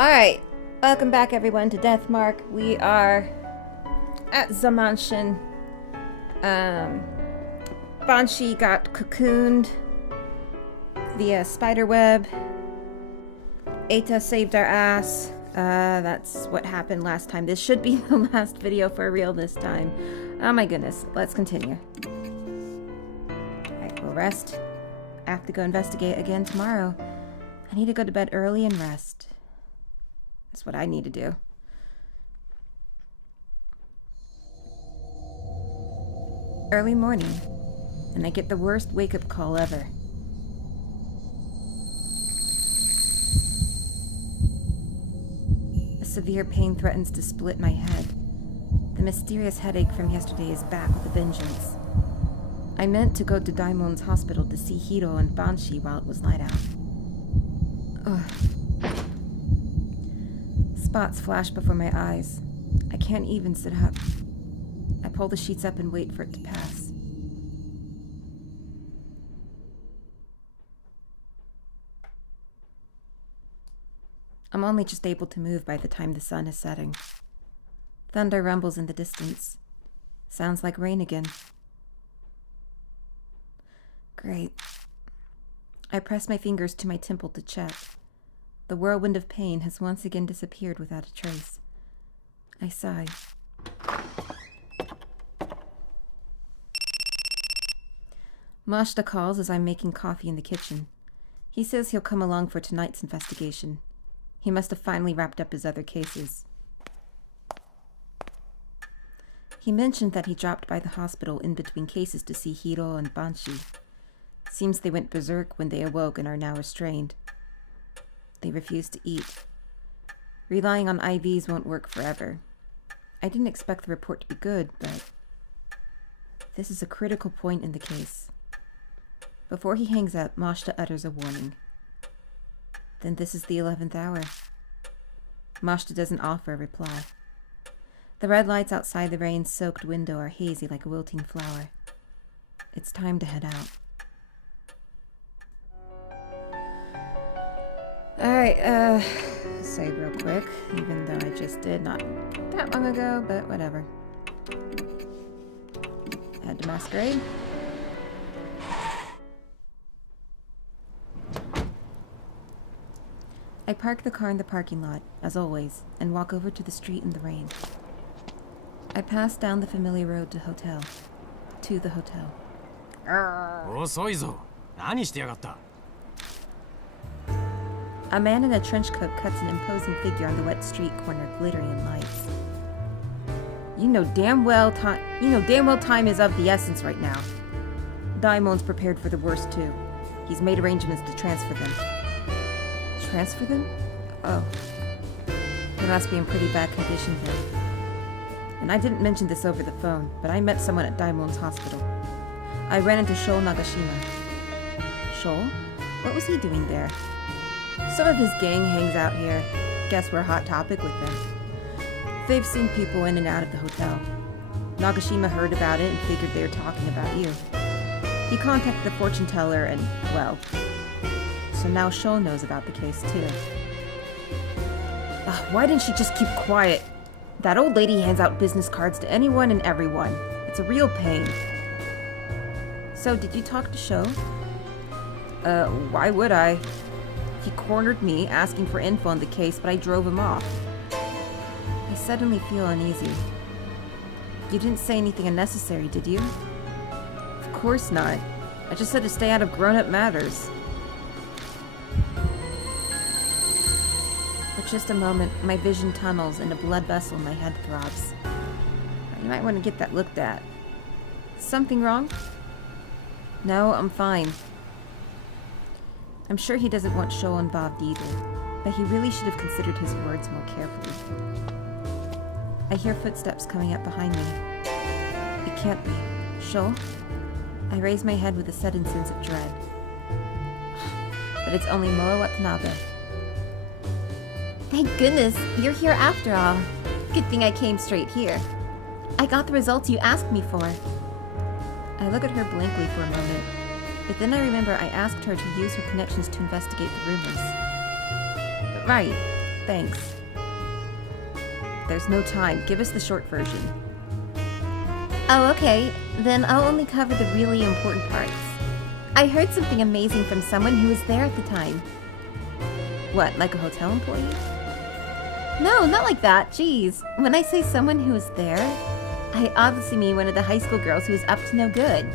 Alright, welcome back everyone to Deathmark. We are at the mansion. Banshee got cocooned via spiderweb. Eta saved our ass. That's what happened last time. This should be the last video for real this time. Oh my goodness, let's continue. Alright, we'll rest. I have to go investigate again tomorrow. I need to go to bed early and rest. That's what I need to do. Early morning, and I get the worst wake-up call ever. A severe pain threatens to split my head. The mysterious headache from yesterday is back with a vengeance. I meant to go to Daimon's hospital to see Hiro and Banshee while it was light out. Ugh. Spots flash before my eyes. I can't even sit up. I pull the sheets up and wait for it to pass. I'm only just able to move by the time the sun is setting. Thunder rumbles in the distance. Sounds like rain again. Great. I press my fingers to my temple to check. The whirlwind of pain has once again disappeared without a trace. I sigh. Mashita calls as I'm making coffee in the kitchen. He says he'll come along for tonight's investigation. He must have finally wrapped up his other cases. He mentioned that he dropped by the hospital in between cases to see Hiro and Banshee. Seems they went berserk when they awoke and are now restrained. They refuse to eat. Relying on IVs won't work forever. I didn't expect the report to be good, but this is a critical point in the case. Before he hangs up, Mashita utters a warning. Then this is the 11th hour. Mashita doesn't offer a reply. The red lights outside the rain-soaked window are hazy like a wilting flower. It's time to head out. Alright, save real quick, even though I just did not that long ago, but whatever. Head to Masquerade. I park the car in the parking lot, as always, and walk over to the street in the rain. I pass down the familiar road to the hotel. A man in a trench coat cuts an imposing figure on the wet street corner, glittering in lights. You know damn well time is of the essence right now. Daimon's prepared for the worst too. He's made arrangements to transfer them. Transfer them? Oh. They must be in pretty bad condition then. And I didn't mention this over the phone, but I met someone at Daimon's hospital. I ran into Sho Nagashima. Sho? What was he doing there? Some of his gang hangs out here. Guess we're a hot topic with them. They've seen people in and out of the hotel. Nagashima heard about it and figured they were talking about you. He contacted the fortune teller and, well, so now Sho knows about the case too. Why didn't she just keep quiet? That old lady hands out business cards to anyone and everyone. It's a real pain. So, did you talk to Sho? Why would I? He cornered me, asking for info on the case, but I drove him off. I suddenly feel uneasy. You didn't say anything unnecessary, did you? Of course not. I just said to stay out of grown-up matters. For just a moment, my vision tunnels and a blood vessel in my head throbs. You might want to get that looked at. Something wrong? No, I'm fine. I'm sure he doesn't want Sho involved either, but he really should have considered his words more carefully. I hear footsteps coming up behind me. It can't be. Sho? I raise my head with a sudden sense of dread. But it's only Moa Watanabe. Thank goodness, you're here after all. Good thing I came straight here. I got the results you asked me for. I look at her blankly for a moment. But then I remember I asked her to use her connections to investigate the rumors. Right. Thanks. There's no time. Give us the short version. Oh, okay. Then I'll only cover the really important parts. I heard something amazing from someone who was there at the time. What, like a hotel employee? No, not like that. Jeez. When I say someone who was there, I obviously mean one of the high school girls who was up to no good.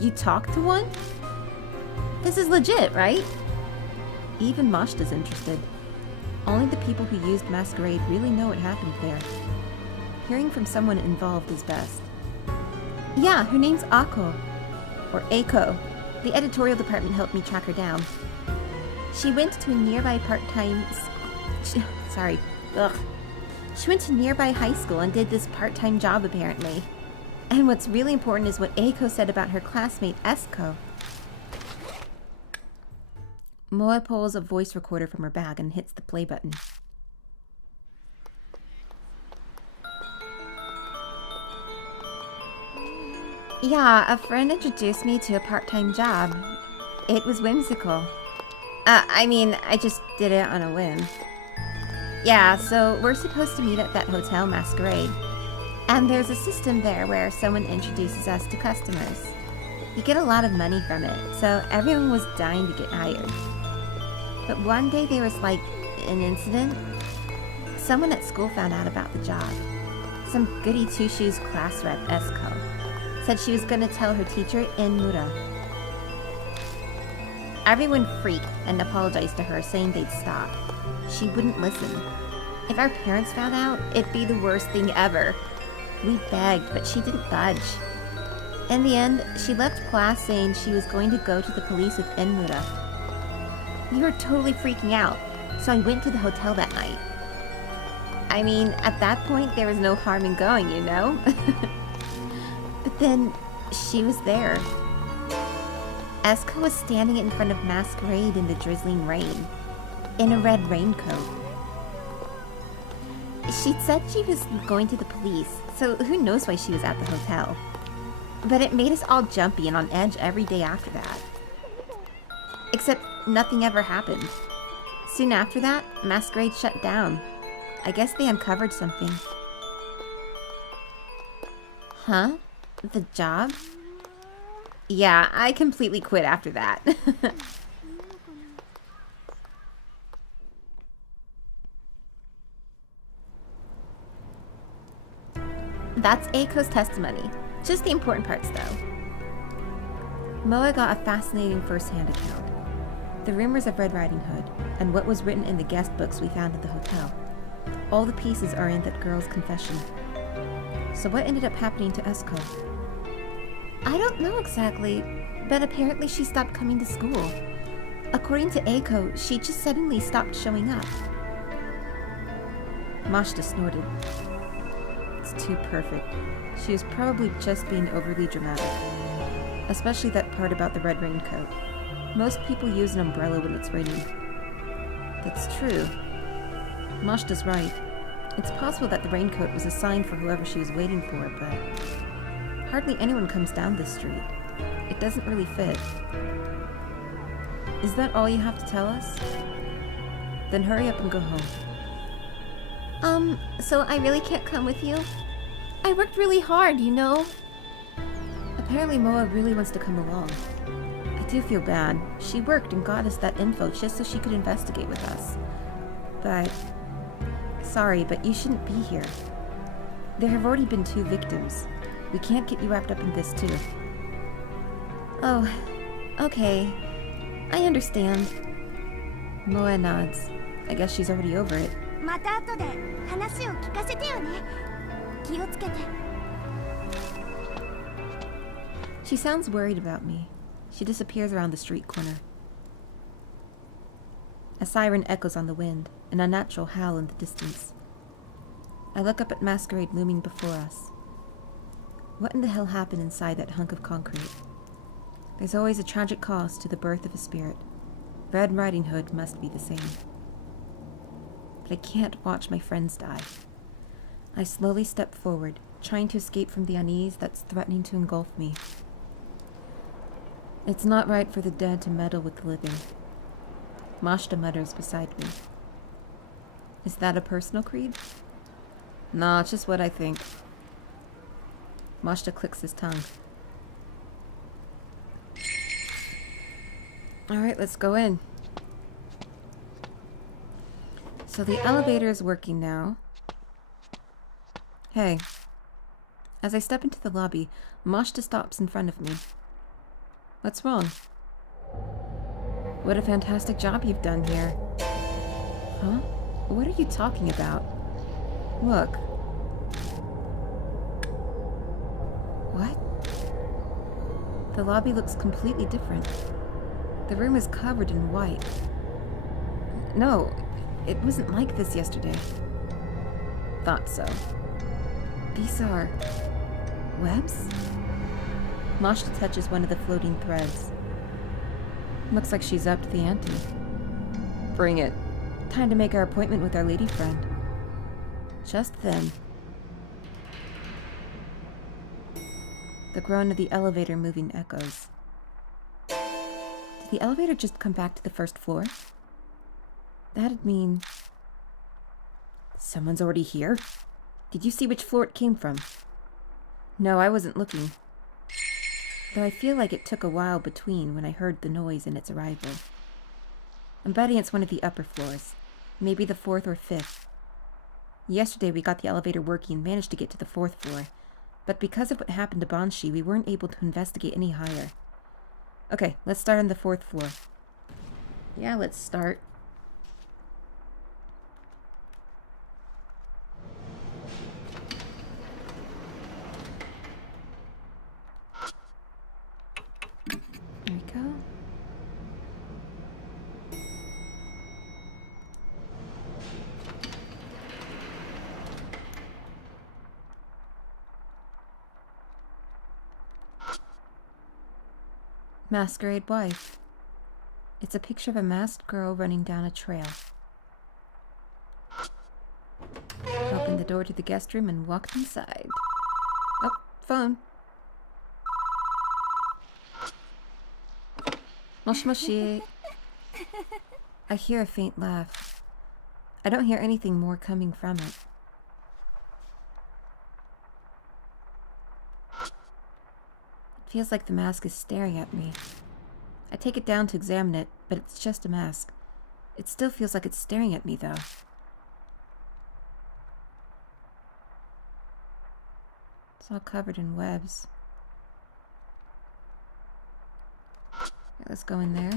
You talked to one? This is legit, right? Even Mashita's interested. Only the people who used Masquerade really know what happened there. Hearing from someone involved is best. Yeah, her name's Ako. Or Eiko. The editorial department helped me track her down. She went to a nearby part-time... Sorry. Ugh. She went to nearby high school and did this part-time job, apparently. And what's really important is what Eiko said about her classmate, Esko. Moa pulls a voice recorder from her bag and hits the play button. Yeah, a friend introduced me to a part-time job. It was whimsical. I just did it on a whim. Yeah, so we're supposed to meet at that hotel Masquerade. And there's a system there where someone introduces us to customers. You get a lot of money from it, so everyone was dying to get hired. But one day there was like an incident. Someone at school found out about the job. Some goody two-shoes class rep, Esko, said she was going to tell her teacher, Inmura. Everyone freaked and apologized to her, saying they'd stop. She wouldn't listen. If our parents found out, it'd be the worst thing ever. We begged, but she didn't budge. In the end, she left class saying she was going to go to the police with Inmura. We were totally freaking out, so I went to the hotel that night. I mean, at that point, there was no harm in going, you know? But then, she was there. Esko was standing in front of Masquerade in the drizzling rain, in a red raincoat. She'd said she was going to the police, so who knows why she was at the hotel. But it made us all jumpy and on edge every day after that. Except nothing ever happened. Soon after that, Masquerade shut down. I guess they uncovered something. Huh? The job? Yeah, I completely quit after that. That's Eiko's testimony. Just the important parts, though. Moa got a fascinating first-hand account. The rumors of Red Riding Hood, and what was written in the guest books we found at the hotel. All the pieces are in that girl's confession. So what ended up happening to Esko? I don't know exactly, but apparently she stopped coming to school. According to Eiko, she just suddenly stopped showing up. Mashita snorted. It's too perfect. She was probably just being overly dramatic. Especially that part about the red raincoat. Most people use an umbrella when it's raining. That's true. Mashita's right. It's possible that the raincoat was a sign for whoever she was waiting for, but hardly anyone comes down this street. It doesn't really fit. Is that all you have to tell us? Then hurry up and go home. So I really can't come with you? I worked really hard, you know? Apparently Moa really wants to come along. I do feel bad. She worked and got us that info just so she could investigate with us. But... sorry, but you shouldn't be here. There have already been 2 victims. We can't get you wrapped up in this too. Oh, okay. I understand. Moa nods. I guess she's already over it. She sounds worried about me. She disappears around the street corner. A siren echoes on the wind, an unnatural howl in the distance. I look up at Masquerade looming before us. What in the hell happened inside that hunk of concrete? There's always a tragic cost to the birth of a spirit. Red Riding Hood must be the same. But I can't watch my friends die. I slowly step forward, trying to escape from the unease that's threatening to engulf me. It's not right for the dead to meddle with the living. Mashita mutters beside me. Is that a personal creed? Nah, it's just what I think. Mashita clicks his tongue. Alright, let's go in. So the elevator is working now. Hey. As I step into the lobby, Mashita stops in front of me. What's wrong? What a fantastic job you've done here. Huh? What are you talking about? Look. What? The lobby looks completely different. The room is covered in white. No, it wasn't like this yesterday. Thought so. These are... webs? Mashita touches one of the floating threads. Looks like she's upped the ante. Bring it. Time to make our appointment with our lady friend. Just then, the groan of the elevator moving echoes. Did the elevator just come back to the first floor? That'd mean... someone's already here? Did you see which floor it came from? No, I wasn't looking. Though I feel like it took a while between when I heard the noise in its arrival. I'm betting it's one of the upper floors. Maybe the 4th or 5th. Yesterday we got the elevator working and managed to get to the 4th floor. But because of what happened to Banshee, we weren't able to investigate any higher. Okay, let's start on the 4th floor. Yeah, let's start. There we go. Masquerade wife. It's a picture of a masked girl running down a trail. Opened the door to the guest room and walked inside. Oh, phone. Moshi moshi. I hear a faint laugh. I don't hear anything more coming from it. It feels like the mask is staring at me. I take it down to examine it, but it's just a mask. It still feels like it's staring at me, though. It's all covered in webs. Okay, let's go in there.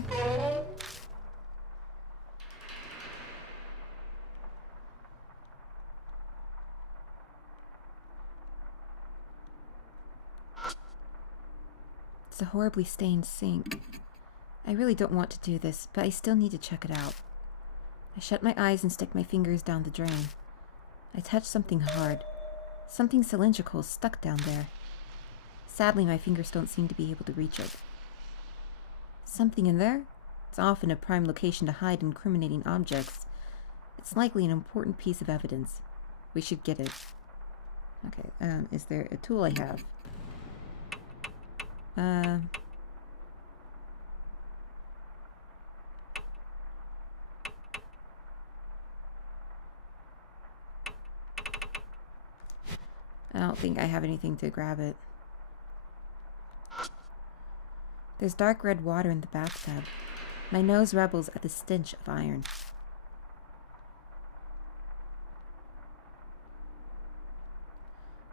It's a horribly stained sink. I really don't want to do this, but I still need to check it out. I shut my eyes and stick my fingers down the drain. I touch something hard. Something cylindrical stuck down there. Sadly, my fingers don't seem to be able to reach it. Something in there? It's often a prime location to hide incriminating objects. It's likely an important piece of evidence. We should get it. Okay, is there a tool I have? I don't think I have anything to grab it. There's dark red water in the bathtub. My nose rebels at the stench of iron.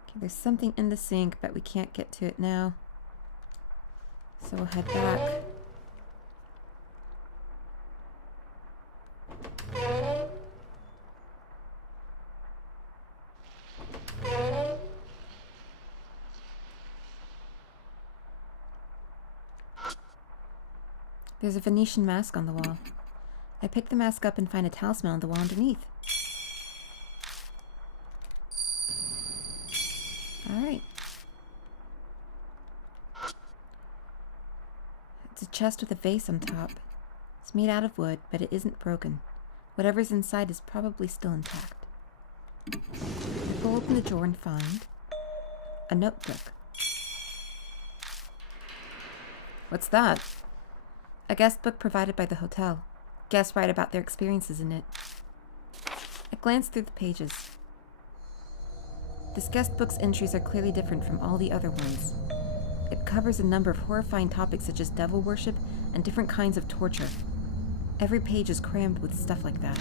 Okay, there's something in the sink, but we can't get to it now. So we'll head back. There's a Venetian mask on the wall. I pick the mask up and find a talisman on the wall underneath. Alright. It's a chest with a vase on top. It's made out of wood, but it isn't broken. Whatever's inside is probably still intact. I pull open the drawer and find a notebook. What's that? A guest book provided by the hotel. Guests write about their experiences in it. I glanced through the pages. This guest book's entries are clearly different from all the other ones. It covers a number of horrifying topics such as devil worship and different kinds of torture. Every page is crammed with stuff like that.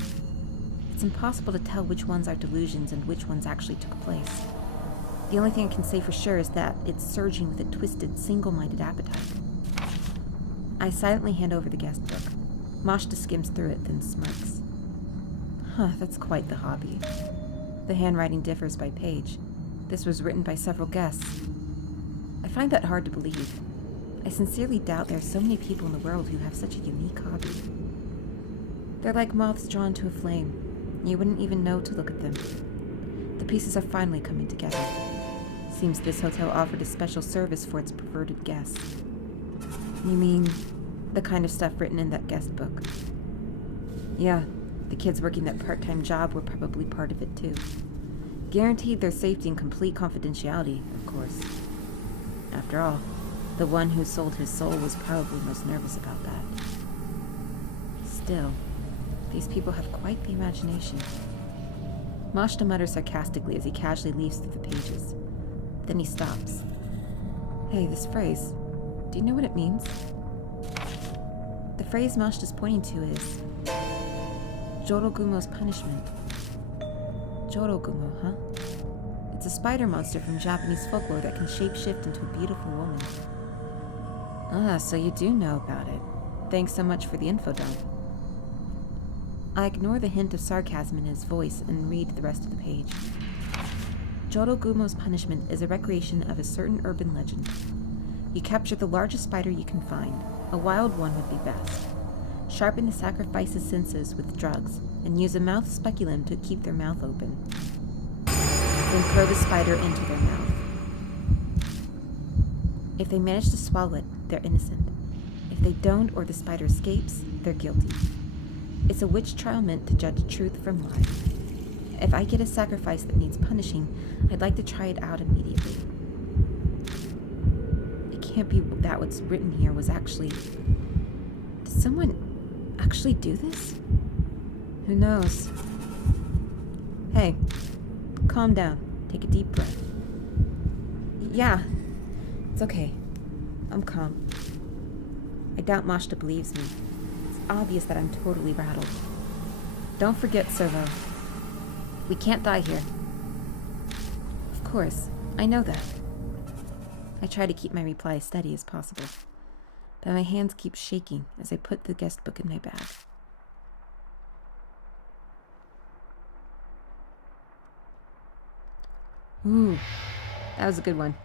It's impossible to tell which ones are delusions and which ones actually took place. The only thing I can say for sure is that it's surging with a twisted, single-minded appetite. I silently hand over the guest book. Mashita skims through it, then smirks. Huh, that's quite the hobby. The handwriting differs by page. This was written by several guests. I find that hard to believe. I sincerely doubt there are so many people in the world who have such a unique hobby. They're like moths drawn to a flame. You wouldn't even know to look at them. The pieces are finally coming together. Seems this hotel offered a special service for its perverted guests. You mean the kind of stuff written in that guest book? Yeah, the kids working that part-time job were probably part of it too. Guaranteed their safety and complete confidentiality, of course. After all, the one who sold his soul was probably most nervous about that. Still, these people have quite the imagination. Mashita mutters sarcastically as he casually leaves through the pages. Then he stops. Hey, this phrase, do you know what it means? The phrase Mashita's pointing to is Jorogumo's punishment. Jorogumo, huh? It's a spider monster from Japanese folklore that can shapeshift into a beautiful woman. Ah, so you do know about it. Thanks so much for the info dump. I ignore the hint of sarcasm in his voice and read the rest of the page. Jorogumo's punishment is a recreation of a certain urban legend. You capture the largest spider you can find. A wild one would be best. Sharpen the sacrifice's senses with drugs, and use a mouth speculum to keep their mouth open. Then throw the spider into their mouth. If they manage to swallow it, they're innocent. If they don't, or the spider escapes, they're guilty. It's a witch trial meant to judge truth from lies. If I get a sacrifice that needs punishing, I'd like to try it out immediately. It can't be that what's written here was actually... Did someone actually do this? Who knows? Hey, calm down. Take a deep breath. Yeah, it's okay. I'm calm. I doubt Mashita believes me. It's obvious that I'm totally rattled. Don't forget, Servo. We can't die here. Of course, I know that. I try to keep my reply as steady as possible, but my hands keep shaking as I put the guest book in my bag. Ooh, that was a good one.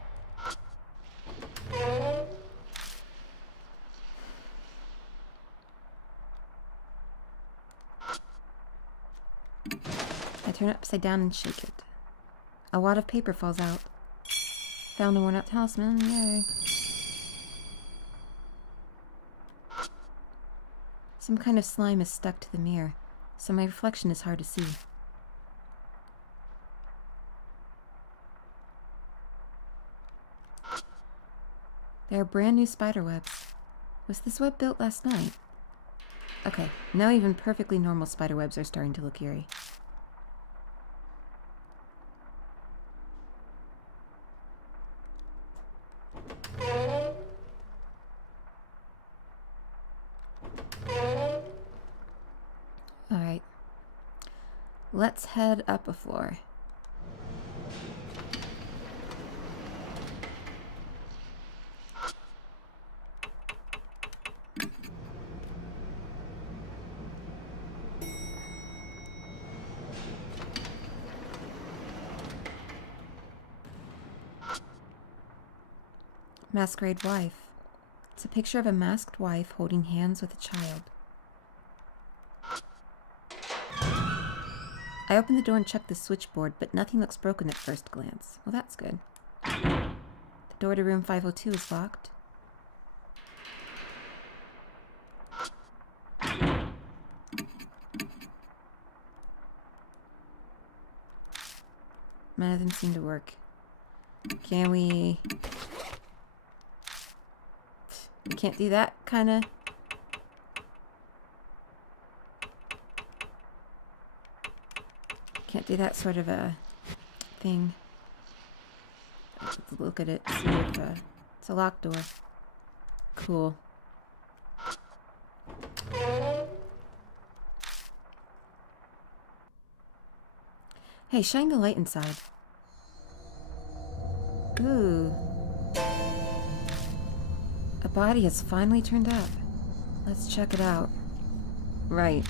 I turn it upside down and shake it. A wad of paper falls out. Found a worn-out talisman, yay. Some kind of slime is stuck to the mirror, so my reflection is hard to see. There are brand new spider webs. Was this web built last night? Okay, now even perfectly normal spider webs are starting to look eerie. Alright. Let's head up a floor. Masquerade wife. It's a picture of a masked wife holding hands with a child. I open the door and check the switchboard, but nothing looks broken at first glance. Well, that's good. The door to room 502 is locked. None of them seem to work. Can we... We can't do that, kinda. Can't do that sort of a thing. Let's look at it, see if it's a locked door. Cool. Hey, shine the light inside. Ooh. A body has finally turned up. Let's check it out. Right.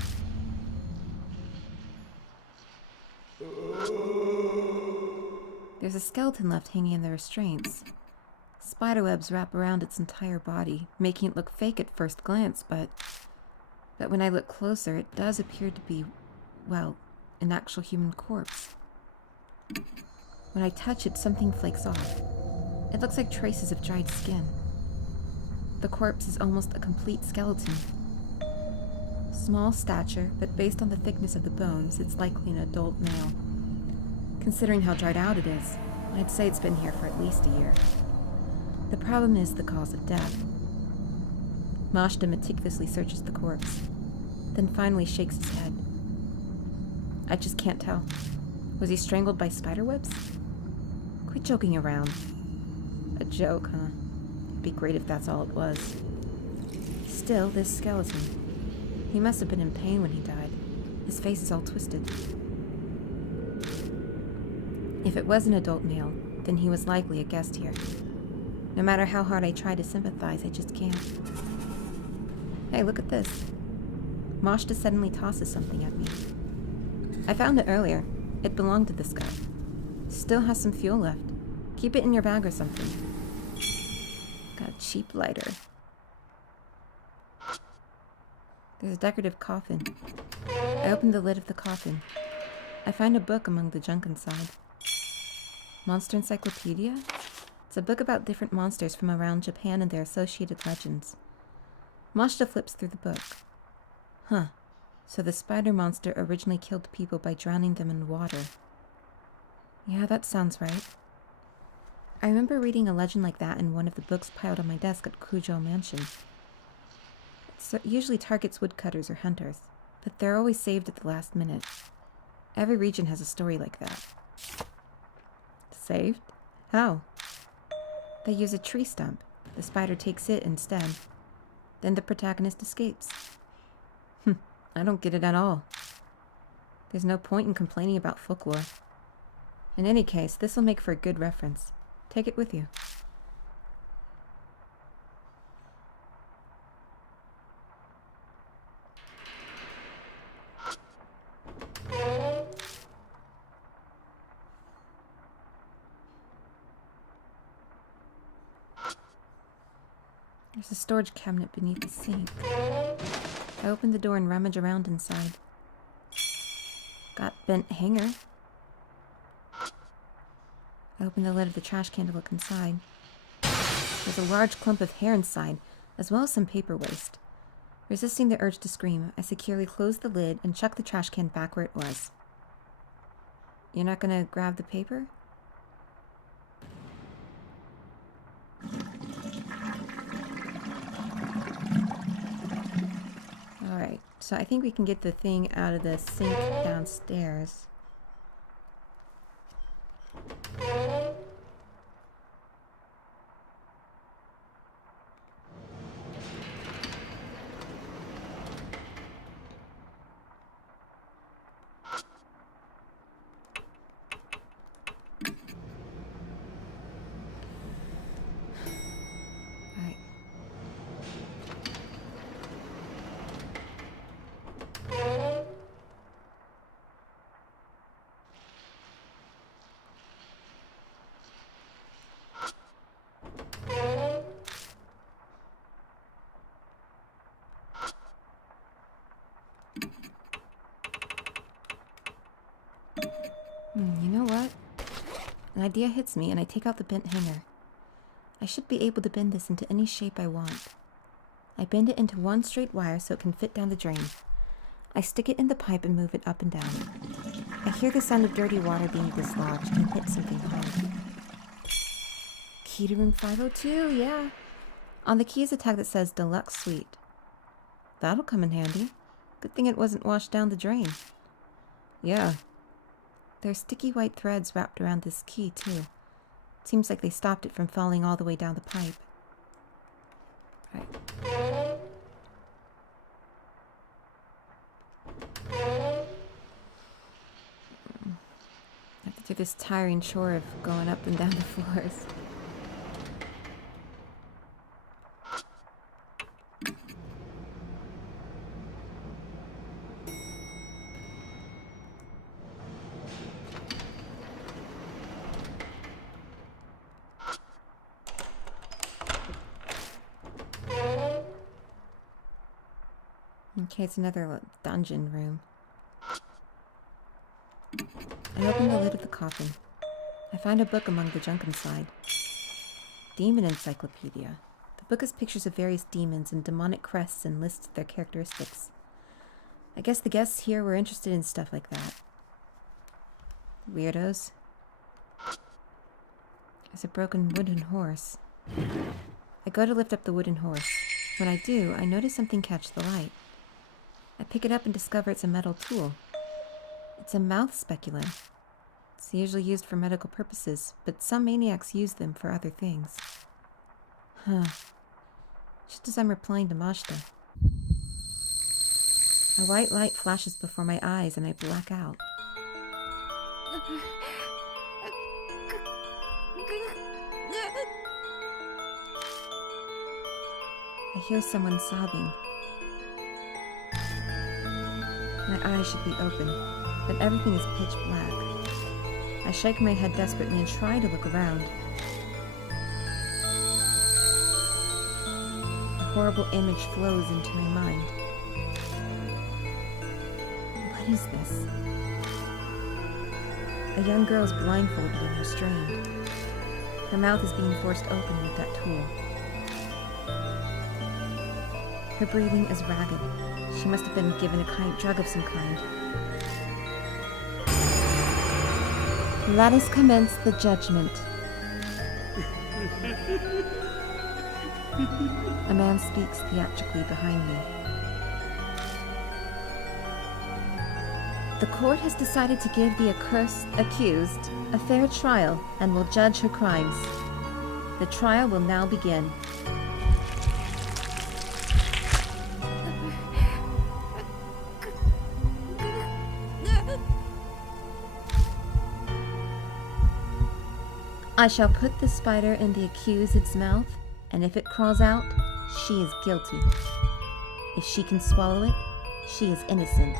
There's a skeleton left hanging in the restraints. Spiderwebs wrap around its entire body, making it look fake at first glance, but when I look closer, it does appear to be, well, an actual human corpse. When I touch it, something flakes off. It looks like traces of dried skin. The corpse is almost a complete skeleton. Small stature, but based on the thickness of the bones, it's likely an adult male. Considering how dried out it is, I'd say it's been here for at least a year. The problem is the cause of death. Mashita meticulously searches the corpse, then finally shakes his head. I just can't tell. Was he strangled by spiderwebs? Quit joking around. A joke, huh? It'd be great if that's all it was. Still, this skeleton. He must have been in pain when he died. His face is all twisted. If it was an adult male, then he was likely a guest here. No matter how hard I try to sympathize, I just can't. Hey, look at this. Mashita suddenly tosses something at me. I found it earlier. It belonged to this guy. Still has some fuel left. Keep it in your bag or something. Got a cheap lighter. There's a decorative coffin. I opened the lid of the coffin. I find a book among the junk inside. Monster Encyclopedia? It's a book about different monsters from around Japan and their associated legends. Mashita flips through the book. Huh. So the spider monster originally killed people by drowning them in water. Yeah, that sounds right. I remember reading a legend like that in one of the books piled on my desk at Kujo Mansion. It usually targets woodcutters or hunters, but they're always saved at the last minute. Every region has a story like that. Saved? How? They use a tree stump. The spider takes it instead. Then the protagonist escapes. I don't get it at all. There's no point in complaining about folklore. In any case, this will make for a good reference. Take it with you. There's a storage cabinet beneath the sink. I open the door and rummage around inside. Got bent hanger. I open the lid of the trash can to look inside. There's a large clump of hair inside, as well as some paper waste. Resisting the urge to scream, I securely close the lid and chuck the trash can back where it was. You're not gonna grab the paper? Alright, so I think we can get the thing out of the sink downstairs. You know what? An idea hits me and I take out the bent hanger. I should be able to bend this into any shape I want. I bend it into one straight wire so it can fit down the drain. I stick it in the pipe and move it up and down. I hear the sound of dirty water being dislodged and hit something hard. Key to room 502, yeah. On the key is a tag that says Deluxe Suite. That'll come in handy. Good thing it wasn't washed down the drain. Yeah. There's sticky white threads wrapped around this key, too. Seems like they stopped it from falling all the way down the pipe. Right. I have to do this tiring chore of going up and down the floors. Okay, it's another dungeon room. I open the lid of the coffin. I find a book among the junk inside. Demon Encyclopedia. The book has pictures of various demons and demonic crests and lists their characteristics. I guess the guests here were interested in stuff like that. Weirdos. There's a broken wooden horse. I go to lift up the wooden horse. When I do, I notice something catch the light. I pick it up and discover it's a metal tool. It's a mouth speculum. It's usually used for medical purposes, but some maniacs use them for other things. Huh. Just as I'm replying to Mashita, a white light flashes before my eyes and I black out. I hear someone sobbing. My eyes should be open, but everything is pitch black. I shake my head desperately and try to look around. A horrible image flows into my mind. What is this? A young girl is blindfolded and restrained. Her mouth is being forced open with that tool. Her breathing is ragged. She must have been given a drug of some kind. Let us commence the judgment. A man speaks theatrically behind me. The court has decided to give the accused a fair trial and will judge her crimes. The trial will now begin. I shall put the spider in the accused's mouth, and if it crawls out, she is guilty. If she can swallow it, she is innocent.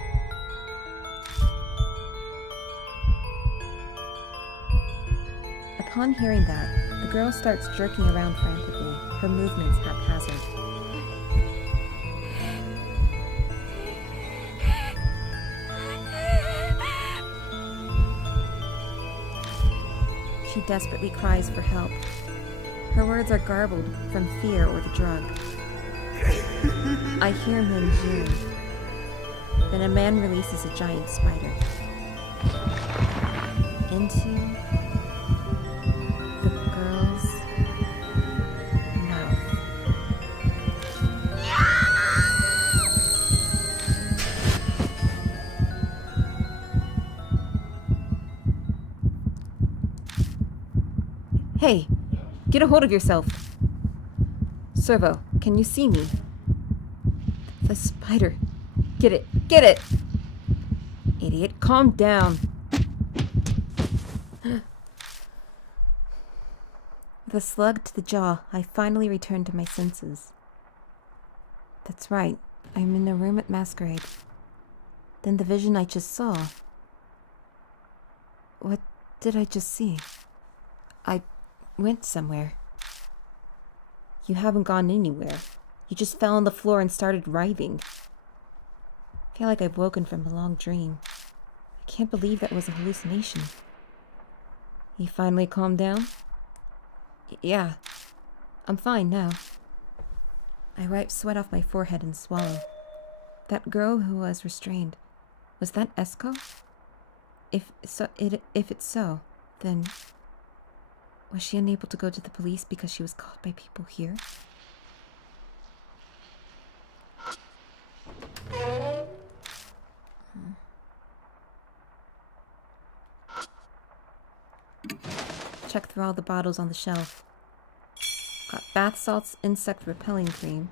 Upon hearing that, the girl starts jerking around frantically, her movements haphazard. She desperately cries for help. Her words are garbled from fear or the drug. I hear men jeer. Then a man releases a giant spider into the girl's mouth. Hey, get a hold of yourself. Servo, can you see me? The spider. Get it. Get it! Idiot, calm down. With a slug to the jaw, I finally return to my senses. That's right, I'm in a room at Masquerade. Then the vision I just saw. What did I just see? I went somewhere. You haven't gone anywhere. You just fell on the floor and started writhing. I feel like I've woken from a long dream. I can't believe that was a hallucination. You finally calmed down? Yeah, I'm fine now. I wipe sweat off my forehead and swallow. That girl who was restrained, was that Esco? If it's so, then was she unable to go to the police because she was caught by people here? check through all the bottles on the shelf. Got bath salts, insect repelling cream.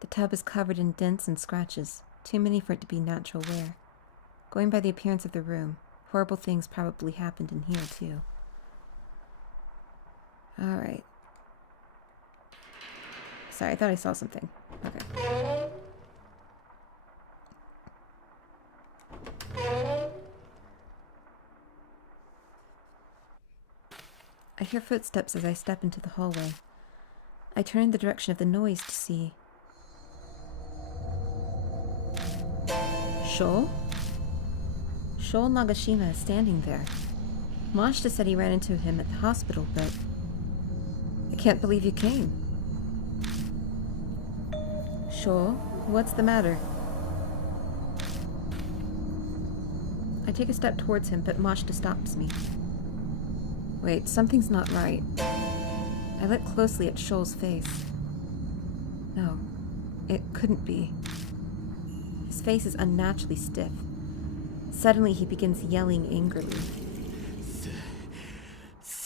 The tub is covered in dents and scratches, too many for it to be natural wear. Going by the appearance of the room, horrible things probably happened in here too. Alright. Sorry, I thought I saw something. Okay. I hear footsteps as I step into the hallway. I turn in the direction of the noise to see... Shoal? Shoal Nagashima is standing there. Mashita said he ran into him at the hospital, but... I can't believe you came. Shoal, what's the matter? I take a step towards him, but Mashita stops me. Wait, something's not right. I look closely at Shoal's face. No, it couldn't be. His face is unnaturally stiff. Suddenly he begins yelling angrily.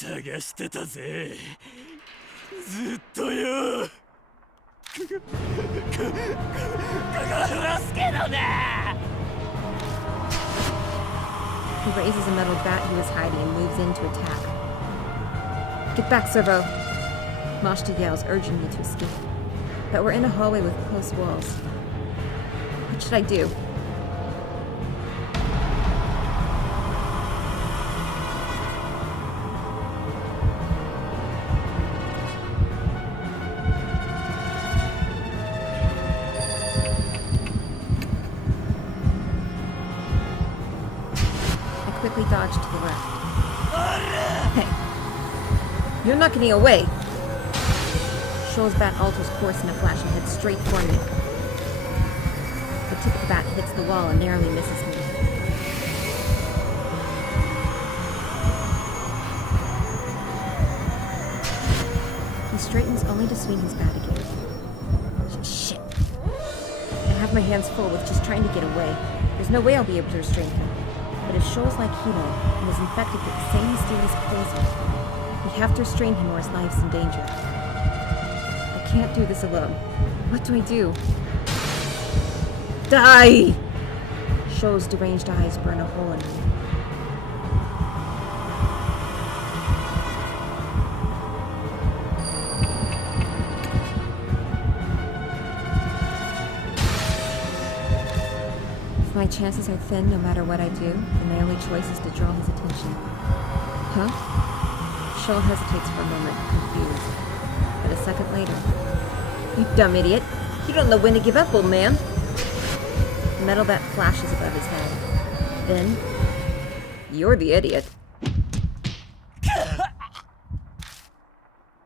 探してたぜ。ずっとよ。殺すけどな。 He raises a metal bat he was hiding and moves in to attack. Get back, Servo! Mashita yells, urging me to escape. But we're in a hallway with close walls. What should I do? I quickly dodge to the left. Hey, you're not getting away! Shoal's bat alters course in a flash and heads straight for me. The tip of the bat hits the wall and narrowly misses me. He straightens only to swing his bat again. Shit. I have my hands full with just trying to get away. There's no way I'll be able to restrain him. But if Shoal's like Hiro and is infected with the same mysterious poison, we have to restrain him or his life's in danger. I can't do this alone. What do I do? Die! Shoal's deranged eyes burn a hole in me. If my chances are thin no matter what I do, then my only choice is to draw his attention. Huh? Shoal hesitates for a moment, confused. But a second later... You dumb idiot! You don't know when to give up, old man! The metal bat flashes above his head. Then... You're the idiot.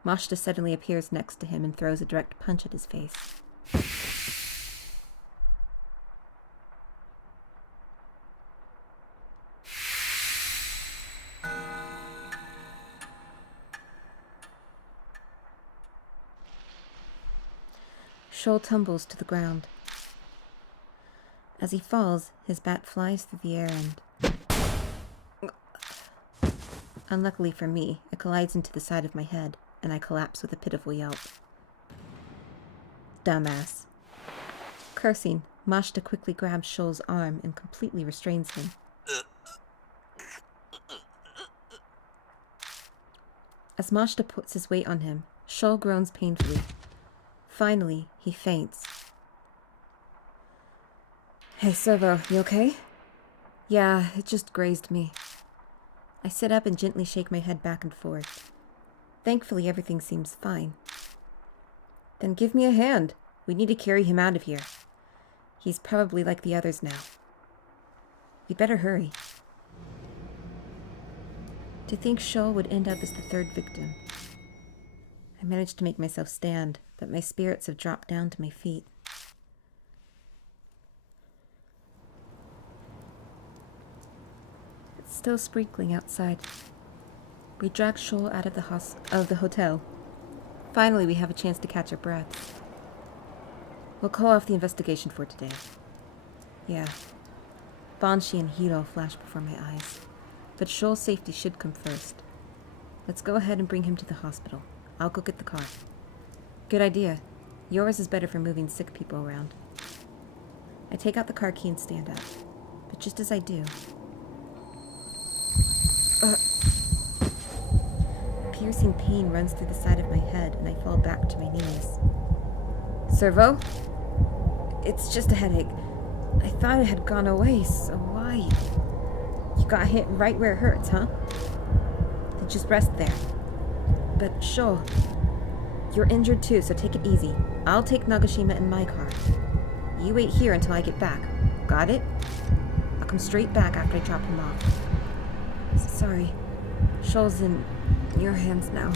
Mashita suddenly appears next to him and throws a direct punch at his face. Shoal tumbles to the ground. As he falls, his bat flies through the air and... Unluckily for me, it collides into the side of my head, and I collapse with a pitiful yelp. Dumbass. Cursing, Mashita quickly grabs Shoal's arm and completely restrains him. As Mashita puts his weight on him, Shoal groans painfully. Finally, he faints. Hey, Servo, you okay? Yeah, it just grazed me. I sit up and gently shake my head back and forth. Thankfully, everything seems fine. Then give me a hand. We need to carry him out of here. He's probably like the others now. We'd better hurry. To think Shoal would end up as the third victim. I managed to make myself stand, but my spirits have dropped down to my feet. It's still sprinkling outside. We drag Shoal out of the hotel. Finally, we have a chance to catch our breaths. We'll call off the investigation for today. Yeah. Banshee and Hiro flash before my eyes. But Shoal's safety should come first. Let's go ahead and bring him to the hospital. I'll go get the car. Good idea. Yours is better for moving sick people around. I take out the car key and stand up. But just as I do... Piercing pain runs through the side of my head and I fall back to my knees. Servo? It's just a headache. I thought it had gone away, so why? You got hit right where it hurts, huh? Then just rest there. But Shoal, you're injured too, so take it easy. I'll take Nagashima in my car. You wait here until I get back. Got it? I'll come straight back after I drop him off. Sorry. Shoal's in your hands now.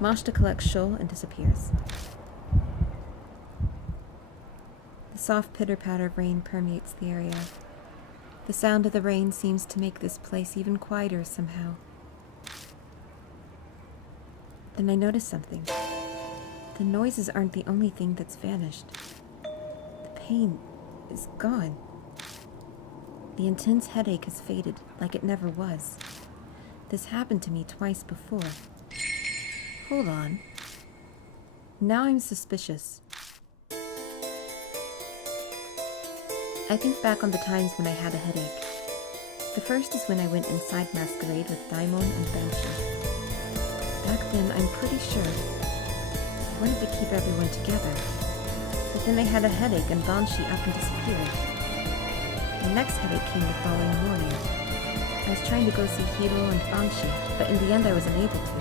Mashita collects Shoal and disappears. The soft pitter-patter of rain permeates the area. The sound of the rain seems to make this place even quieter somehow. Then I notice something. The noises aren't the only thing that's vanished. The pain is gone. The intense headache has faded like it never was. This happened to me twice before. Hold on. Now I'm suspicious. I think back on the times when I had a headache. The first is when I went inside Masquerade with Daimon and Banshee. Back then, I'm pretty sure I wanted to keep everyone together. But then I had a headache and Banshee up and disappeared. The next headache came the following morning. I was trying to go see Hiro and Banshee, but in the end I was unable to.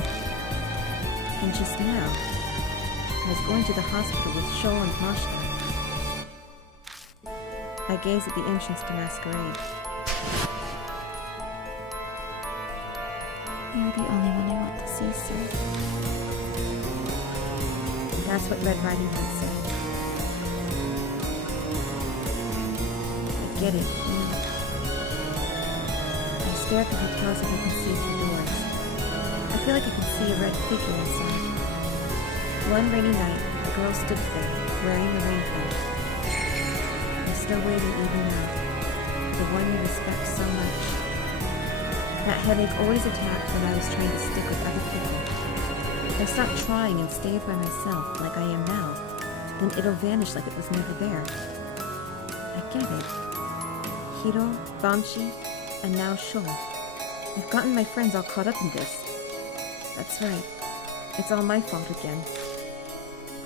And just now, I was going to the hospital with Shoal and Mashita. I gaze at the entrance to Masquerade. You're the only one I want to see, sir. And that's what Red Riding Hood said. I get it. I stare at the hotel so I can see through doors. I feel like I can see a red figure inside. One rainy night, a girl stood there, wearing a raincoat. I'm still waiting even now. The one you respect so much. That headache always attacked when I was trying to stick with other people. If I stop trying and stay by myself like I am now, then it'll vanish like it was never there. I get it. Hiro, Banshee, and now Shoal. I've gotten my friends all caught up in this. That's right. It's all my fault again.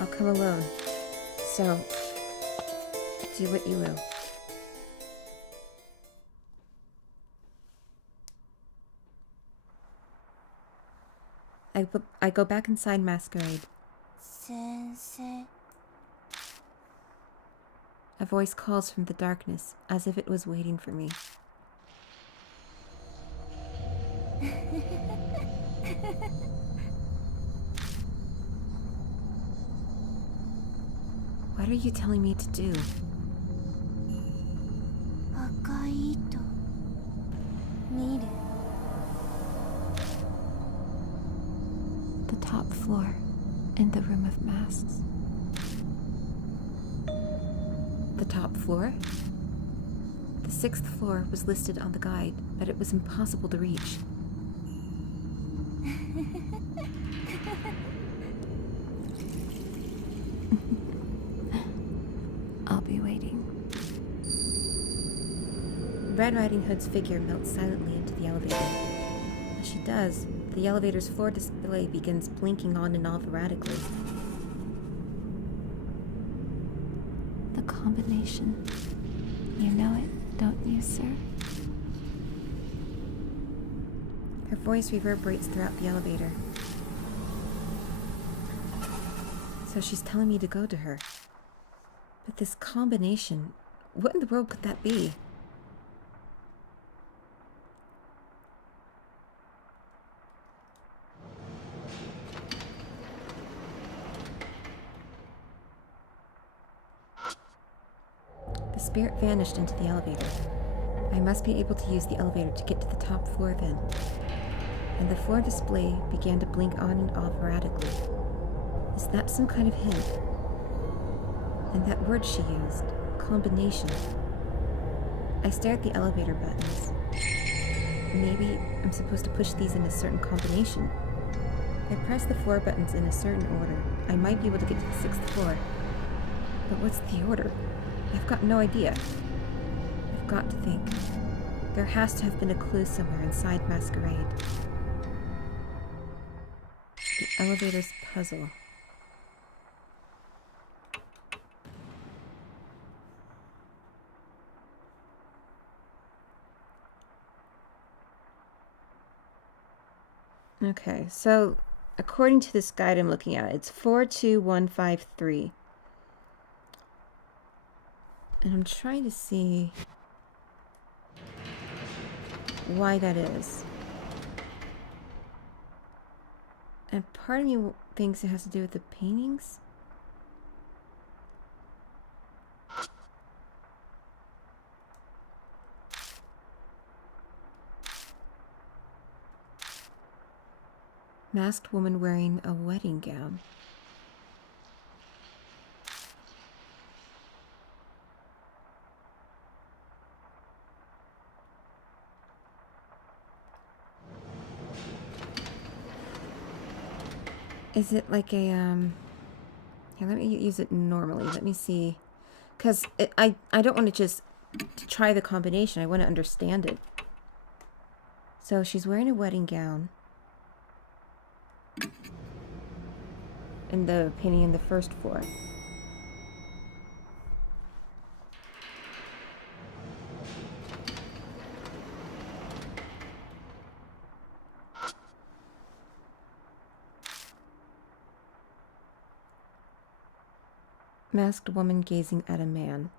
I'll come alone. So, do what you will. I go back inside Masquerade. Sensei. A voice calls from the darkness, as if it was waiting for me. What are you telling me to do? 赤い糸見る The top floor in the room of masks. The top floor? The 6th floor was listed on the guide, but it was impossible to reach. I'll be waiting. Red Riding Hood's figure melts silently into the elevator. As she does, the elevator's floor display begins blinking on and off erratically. The combination. You know it, don't you, sir? Her voice reverberates throughout the elevator. So she's telling me to go to her. But this combination, what in the world could that be? The spirit vanished into the elevator. I must be able to use the elevator to get to the top floor then. And the floor display began to blink on and off erratically. Is that some kind of hint? And that word she used, combination. I stare at the elevator buttons. Maybe I'm supposed to push these in a certain combination. If I press the floor buttons in a certain order, I might be able to get to the 6th floor. But what's the order? I've got no idea. I've got to think. There has to have been a clue somewhere inside Masquerade. The elevator's puzzle. Okay, so according to this guide I'm looking at, it's 42153. And I'm trying to see why that is. And part of me thinks it has to do with the paintings. Masked woman wearing a wedding gown. Is it like a, here, let me use it normally. Let me see. Because I don't want to just try the combination. I want to understand it. So she's wearing a wedding gown. In the painting in the 1st floor. Masked woman gazing at a man.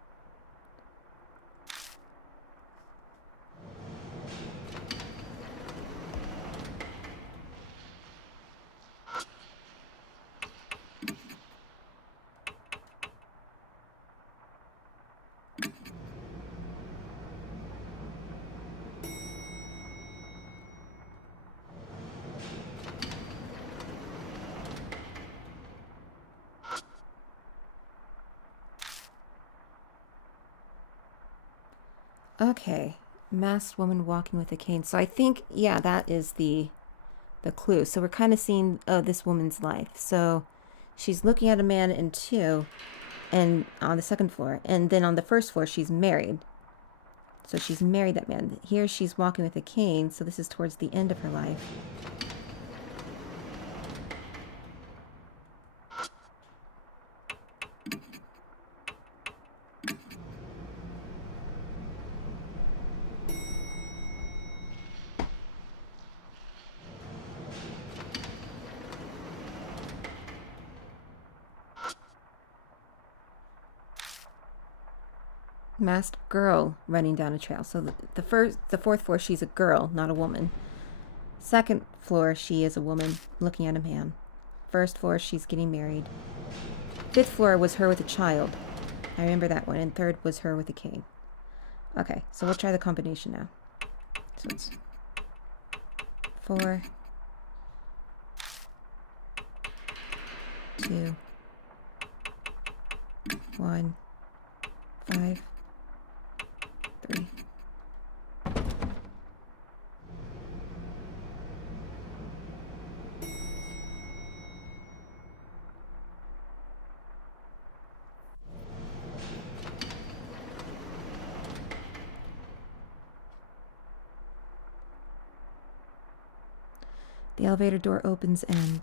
Okay, masked woman walking with a cane. So I think, yeah, that is the clue. So we're kind of seeing, oh, this woman's life. So she's looking at a man in 2, and on the 2nd floor, and then on the 1st floor she's married. So she's married that man. Here she's walking with a cane. So this is towards the end of her life. Masked girl running down a trail. So the 4th floor, she's a girl, not a woman. 2nd floor, she is a woman looking at a man. 1st floor, she's getting married. 5th floor was her with a child. I remember that one. And 3rd was her with a cane. Okay, so we'll try the combination now. So it's 4, 2, 1, 5, 3. The elevator door opens and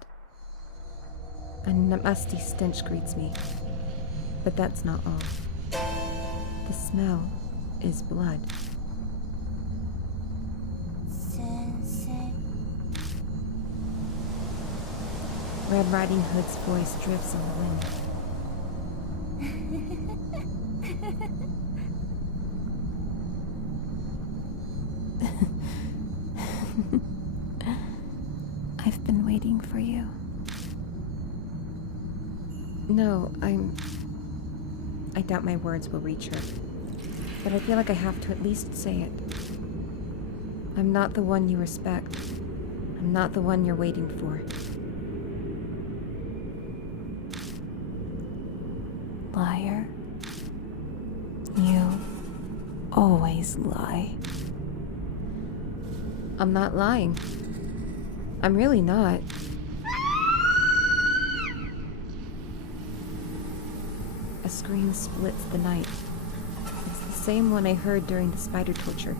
a musty stench greets me. But that's not all. The smell is blood. Sensei. Red Riding Hood's voice drifts on the wind. I've been waiting for you. No, I doubt my words will reach her. But I feel like I have to at least say it. I'm not the one you respect. I'm not the one you're waiting for. Liar. You always lie. I'm not lying. I'm really not. A scream splits the night. It's the same one I heard during the spider torture.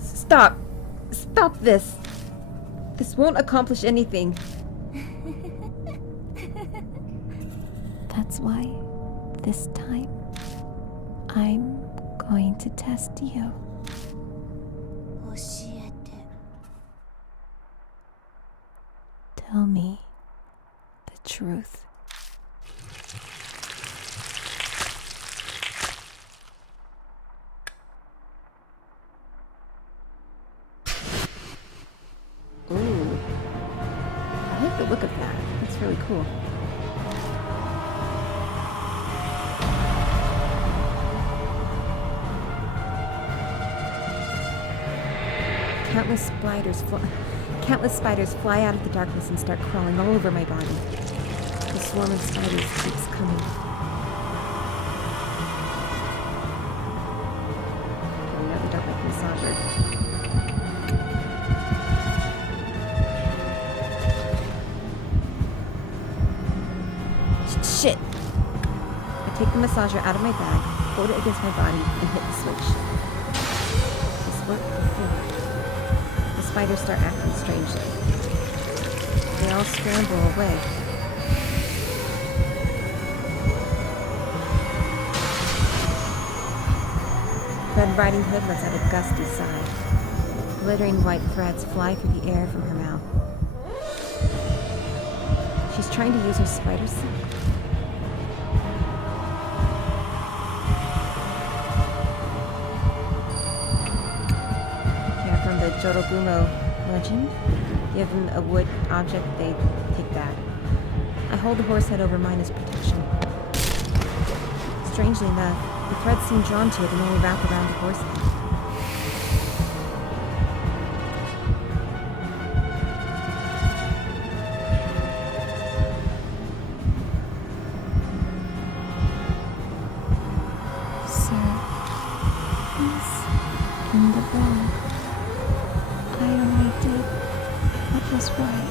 Stop! Stop this! This won't accomplish anything. That's why, this time, I'm going to test you. Tell me the truth. Ooh. I like the look of that. That's really cool. Countless spiders fly out of the darkness and start crawling all over my body. The swarm of spiders keeps coming. Oh no, they don't make me massager. Shit! I take the massager out of my bag, hold it against my body, and hit the switch. This worked before. The spiders start acting strangely. They all scramble away. Red Riding Hood lets out a gusty sigh. Glittering white threads fly through the air from her mouth. She's trying to use her spider silk. From the Jorogumo legend. Given a wood object, they take that. I hold the horse head over mine as protection. Strangely enough, the threads seem drawn to it and only wrap around the horse head. Sir, he's in the wrong. I only did what was right.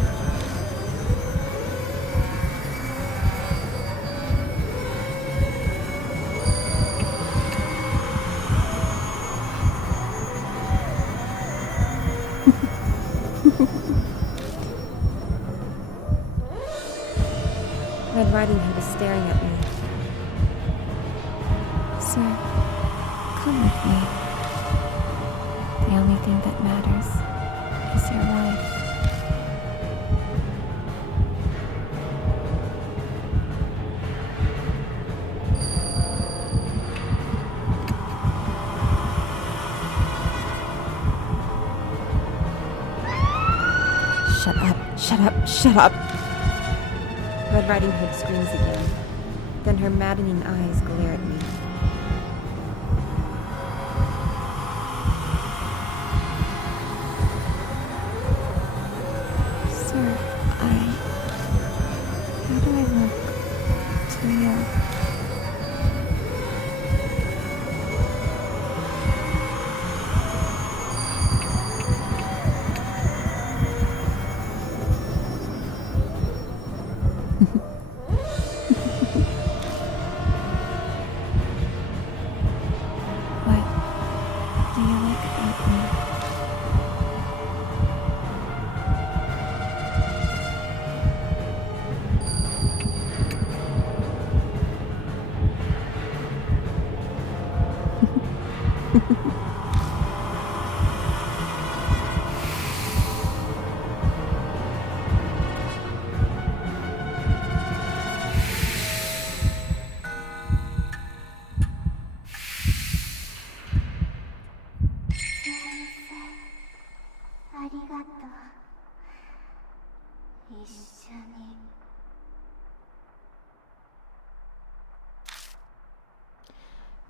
Red Riding Hood is staring at me. Sir, come with me. The only thing that matters is your life. Shut up, shut up, shut up! Red Riding Hood screams again. Then her maddening eyes glare at me. Sir, how do I look to you? What do you like about me?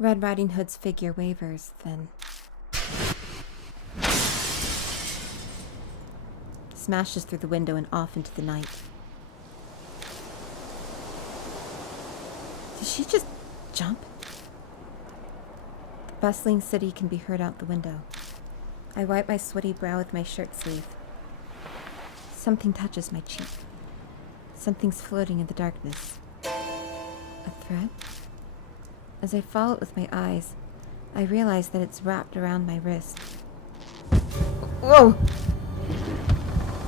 Red Riding Hood's figure wavers, then smashes through the window and off into the night. Did she just jump? bustling city can be heard out the window. I wipe my sweaty brow with my shirt sleeve. Something touches my cheek. Something's floating in the darkness. A thread? As I follow it with my eyes, I realize that it's wrapped around my wrist. Whoa!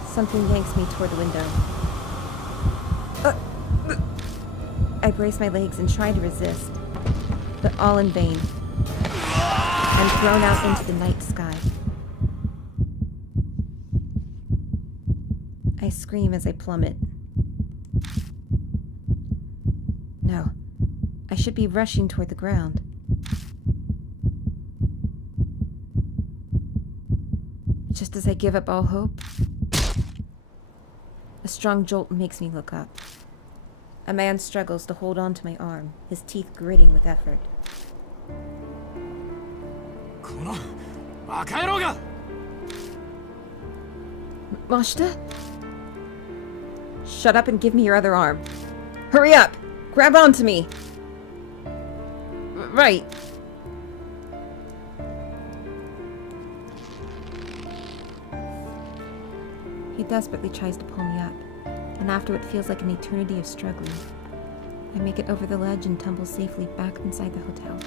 Something yanks me toward the window. I brace my legs and try to resist, but all in vain. I'm thrown out into the night sky. I scream as I plummet. No, I should be rushing toward the ground. Just as I give up all hope, a strong jolt makes me look up. A man struggles to hold on to my arm, his teeth gritting with effort. このバカ野郎が Mashita? Shut up and give me your other arm. Hurry up! Grab onto me! Right. He desperately tries to pull me up, and after what feels like an eternity of struggling, I make it over the ledge and tumble safely back inside the hotel.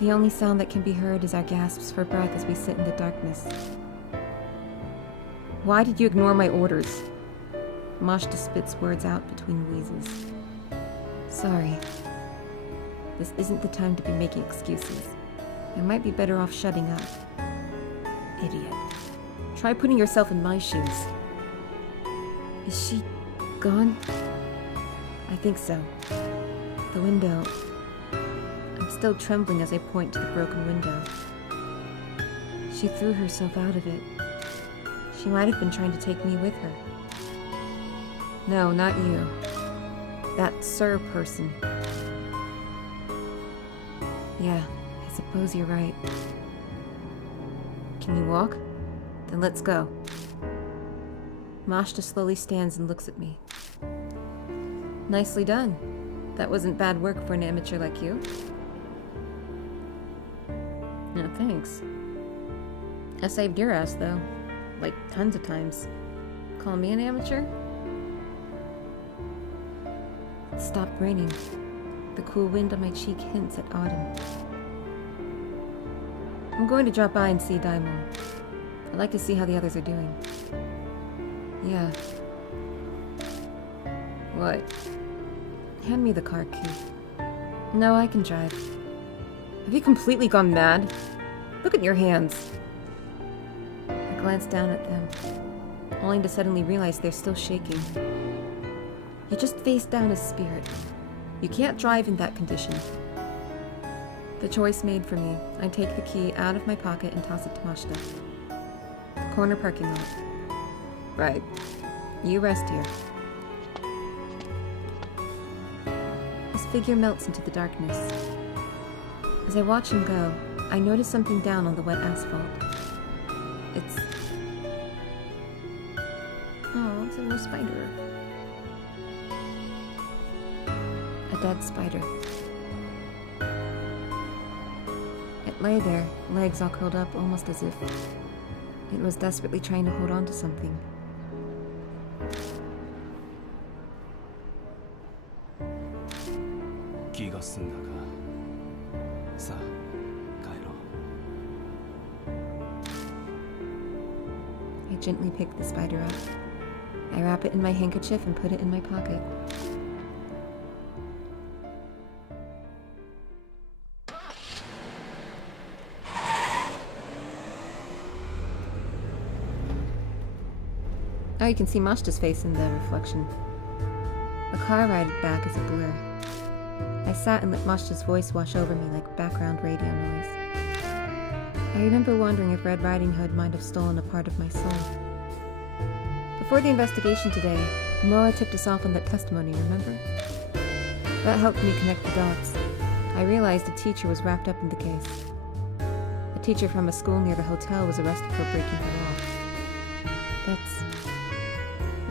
The only sound that can be heard is our gasps for breath as we sit in the darkness. Why did you ignore my orders? Mashita spits words out between wheezes. Sorry. This isn't the time to be making excuses. I might be better off shutting up. Idiot. Try putting yourself in my shoes. Is she gone? I think so. The window. I'm still trembling as I point to the broken window. She threw herself out of it. She might have been trying to take me with her. No, not you. That Sir person. Yeah, I suppose you're right. Can you walk? Then let's go. Mashita slowly stands and looks at me. Nicely done. That wasn't bad work for an amateur like you. No, thanks. I saved your ass, though. Like, tons of times. Call me an amateur? It stopped raining. The cool wind on my cheek hints at autumn. I'm going to drop by and see Daimon. I'd like to see how the others are doing. Yeah. What? Hand me the car key. No, I can drive. Have you completely gone mad? Look at your hands. I glance down at them, only to suddenly realize they're still shaking. You just faced down a spirit. You can't drive in that condition. The choice made for me, I take the key out of my pocket and toss it to Mashita. The corner parking lot. Right. You rest here. His figure melts into the darkness. As I watch him go, I notice something down on the wet asphalt. It's... Oh, it's a little spider. A dead spider. It lay there, legs all curled up, almost as if it was desperately trying to hold on to something. I gently pick the spider up. I wrap it in my handkerchief and put it in my pocket. Oh, you can see Mashita's face in the reflection. The car ride back is a blur. I sat and let Mashita's voice wash over me like background radio noise. I remember wondering if Red Riding Hood might have stolen a part of my soul. Before the investigation today, Moa tipped us off on that testimony, remember? That helped me connect the dots. I realized a teacher was wrapped up in the case. A teacher from a school near the hotel was arrested for breaking the law. That's...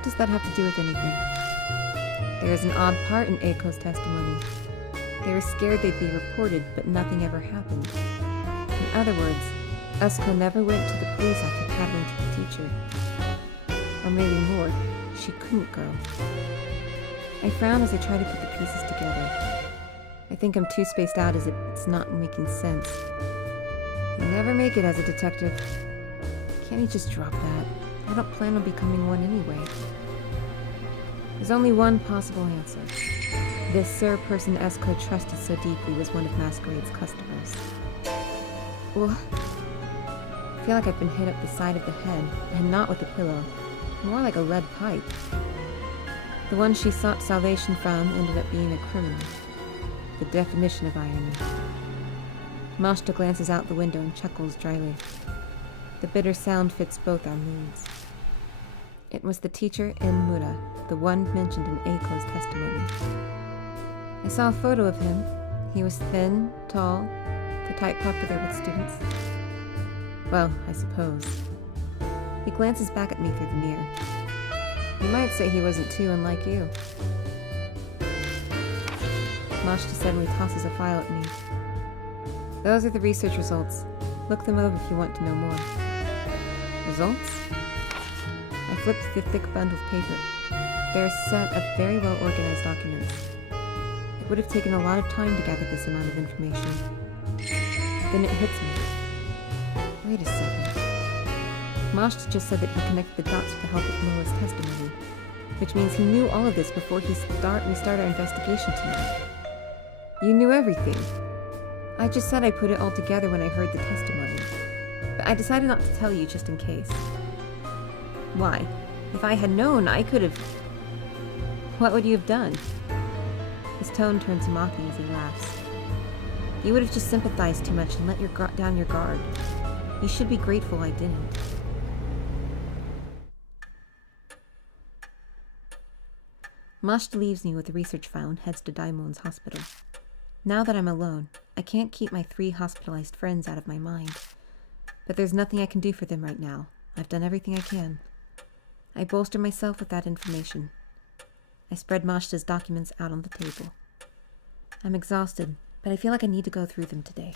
The does that have to do with anything? There is an odd part in Eiko's testimony. They were scared they'd be reported, but nothing ever happened. In other words, Esko never went to the police after tattling to the teacher. Or maybe more, she couldn't go. I frown as I try to put the pieces together. I think I'm too spaced out as it's not making sense. You never make it as a detective. Can't you just drop that? I don't plan on becoming one anyway. There's only one possible answer. This Sir person Esko trusted so deeply was one of Masquerade's customers. Well, I feel like I've been hit up the side of the head, and not with a pillow. More like a lead pipe. The one she sought salvation from ended up being a criminal. The definition of irony. Mashita glances out the window and chuckles dryly. The bitter sound fits both our moods. It was the teacher in Mura, the one mentioned in Eiko's testimony. I saw a photo of him. He was thin, tall, the type popular with students. Well, I suppose. He glances back at me through the mirror. You might say he wasn't too unlike you. Mashita suddenly tosses a file at me. Those are the research results. Look them over if you want to know more. Results? I flipped through the thick bundle of paper. They're a set of very well-organized documents. It would have taken a lot of time to gather this amount of information. Then it hits me. Wait a second. Mashita just said that he connected the dots with the help of Noah's testimony, which means he knew all of this before we start our investigation tonight. You knew everything. I just said I put it all together when I heard the testimony, but I decided not to tell you just in case. Why? If I had known, I could have... What would you have done? His tone turns mocking as he laughs. You would have just sympathized too much and let down your guard. You should be grateful I didn't. Mashita leaves me with the research file and heads to Daimon's hospital. Now that I'm alone, I can't keep my 3 hospitalized friends out of my mind. But there's nothing I can do for them right now. I've done everything I can. I bolster myself with that information. I spread Mashita's documents out on the table. I'm exhausted, but I feel like I need to go through them today.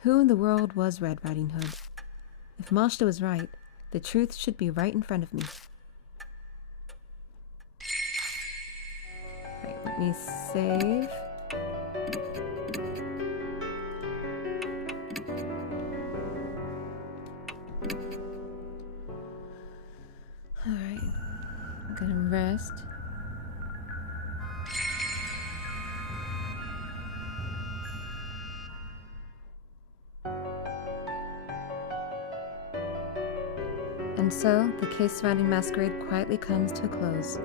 Who in the world was Red Riding Hood? If Mashita was right, the truth should be right in front of me. Right, let me save. Alright, I'm gonna rest. And so, the case surrounding Masquerade quietly comes to a close,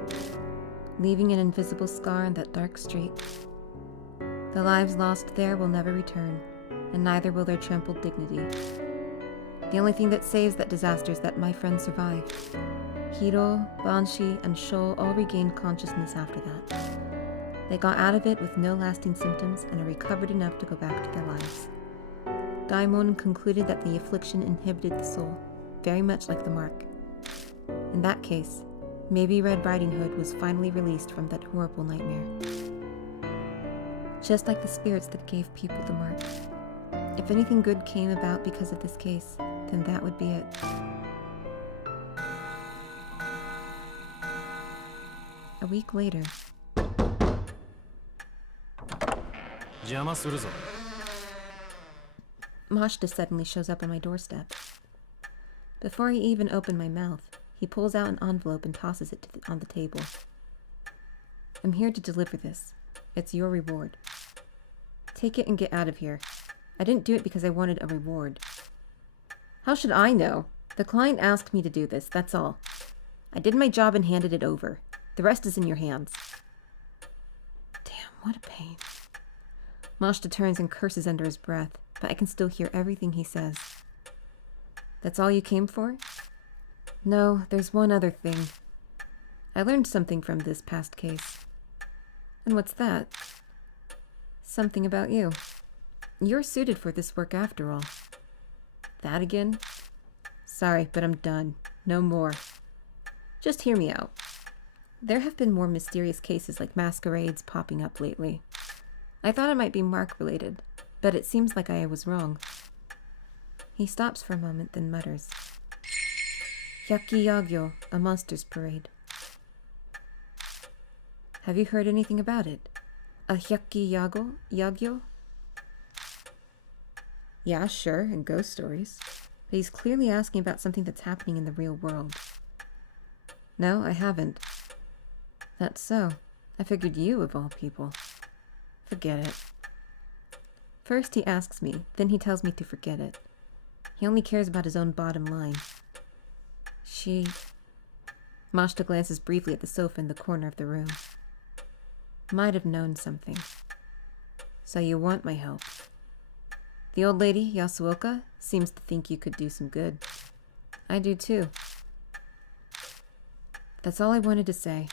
leaving an invisible scar on that dark street. The lives lost there will never return, and neither will their trampled dignity. The only thing that saves that disaster is that my friends survived. Hiro, Banshee, and Shoal all regained consciousness after that. They got out of it with no lasting symptoms and are recovered enough to go back to their lives. Daimon concluded that the affliction inhibited the soul, very much like the mark. In that case, maybe Red Riding Hood was finally released from that horrible nightmare. Just like the spirits that gave people the mark. If anything good came about because of this case, then that would be it. A week later. 邪魔するぞ。 Mashita suddenly shows up on my doorstep. Before I even open my mouth, he pulls out an envelope and tosses it on the table. I'm here to deliver this. It's your reward. Take it and get out of here. I didn't do it because I wanted a reward. How should I know? The client asked me to do this, that's all. I did my job and handed it over. The rest is in your hands. Damn, what a pain. Mashita turns and curses under his breath, but I can still hear everything he says. That's all you came for? No, there's one other thing. I learned something from this past case. And what's that? Something about you. You're suited for this work after all. That again? Sorry, but I'm done. No more. Just hear me out. There have been more mysterious cases like Masquerades popping up lately. I thought it might be Mark-related, but it seems like I was wrong. He stops for a moment, then mutters. Hyakki Yagyo, a monster's parade. Have you heard anything about it? A Hyakki Yagyo? Yeah, sure, and ghost stories. But he's clearly asking about something that's happening in the real world. No, I haven't. That's so. I figured you, of all people. Forget it. First he asks me, then he tells me to forget it. He only cares about his own bottom line. Mashita glances briefly at the sofa in the corner of the room. Might have known something. So you want my help. The old lady, Yasuoka, seems to think you could do some good. I do too. That's all I wanted to say.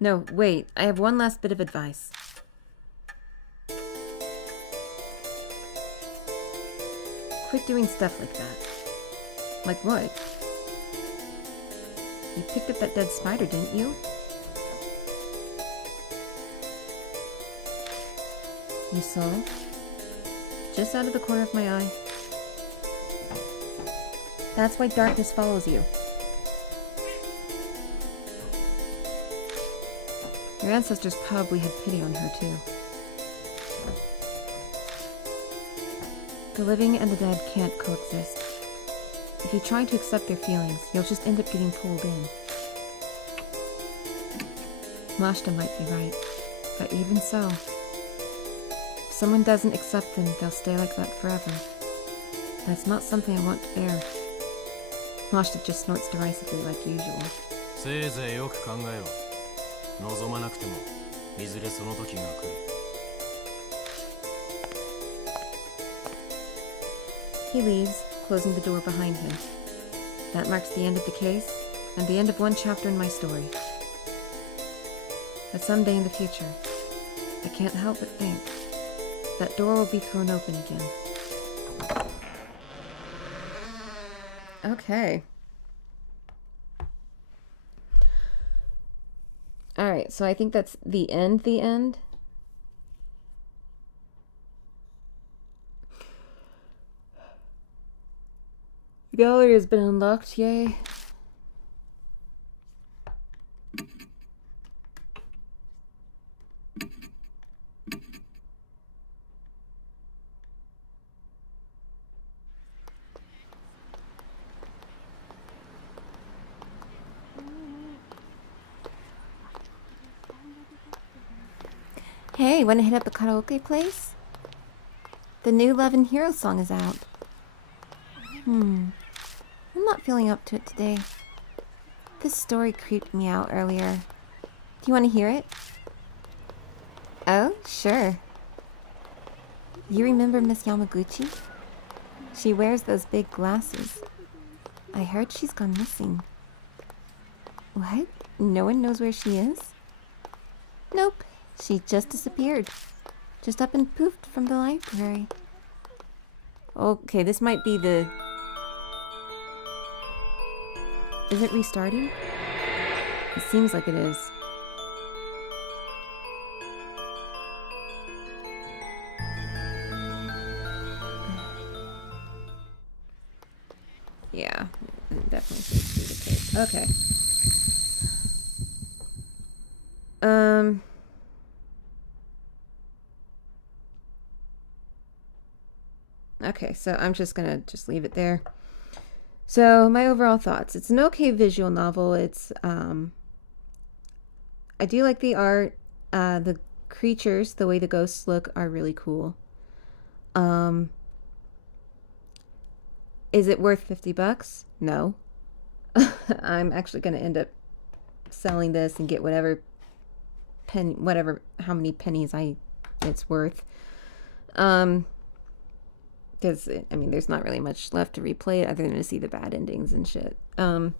No, wait, I have one last bit of advice. Quit doing stuff like that. Like what? You picked up that dead spider, didn't you? You saw? Just out of the corner of my eye. That's why darkness follows you. Your ancestors probably had pity on her, too. The living and the dead can't coexist. If you try to accept their feelings, you'll just end up getting pulled in. Mashita might be right, but even so, if someone doesn't accept them, they'll stay like that forever. That's not something I want to bear. Mashita just snorts derisively like usual. せいぜいよく考えろ。望まなくてもいずれその時が来る。He leaves, closing the door behind him. That marks the end of the case, and the end of one chapter in my story. But someday in the future, I can't help but think that door will be thrown open again. Okay. Alright, so I think that's the end. The gallery has been unlocked, yay. Hey, wanna hit up the karaoke place? The new Love and Hero song is out. I'm not feeling up to it today. This story creeped me out earlier. Do you want to hear it? Oh, sure. You remember Miss Yamaguchi? She wears those big glasses. I heard she's gone missing. What? No one knows where she is? Nope. She just disappeared. Just up and poofed from the library. Okay, this might be the... Is it restarting? It seems like it is. Yeah, it definitely seems to be the case. Okay. Okay, so I'm just gonna leave it there. So my overall thoughts. It's an okay visual novel. It's I do like the art. The creatures, the way the ghosts look, are really cool. Is it worth $50? No. I'm actually gonna end up selling this and get how many pennies it's worth. Because, I mean, there's not really much left to replay it other than to see the bad endings and shit. But,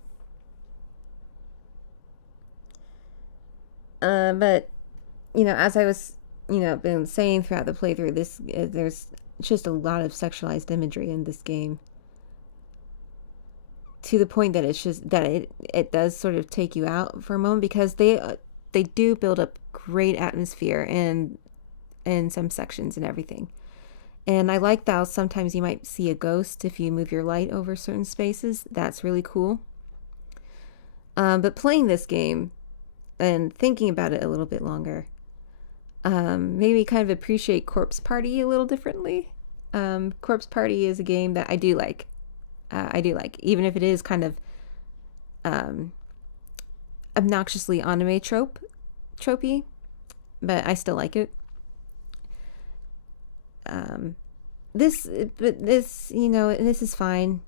you know, as I was, been saying throughout the playthrough, there's just a lot of sexualized imagery in this game. to the point that it's just that it does sort of take you out for a moment, because they do build up great atmosphere in some sections and everything. And I like that sometimes you might see a ghost if you move your light over certain spaces. That's really cool. But playing this game and thinking about it a little bit longer made me kind of appreciate Corpse Party a little differently. Corpse Party is a game that I do like. Even if it is kind of obnoxiously anime tropey, but I still like it. This is fine.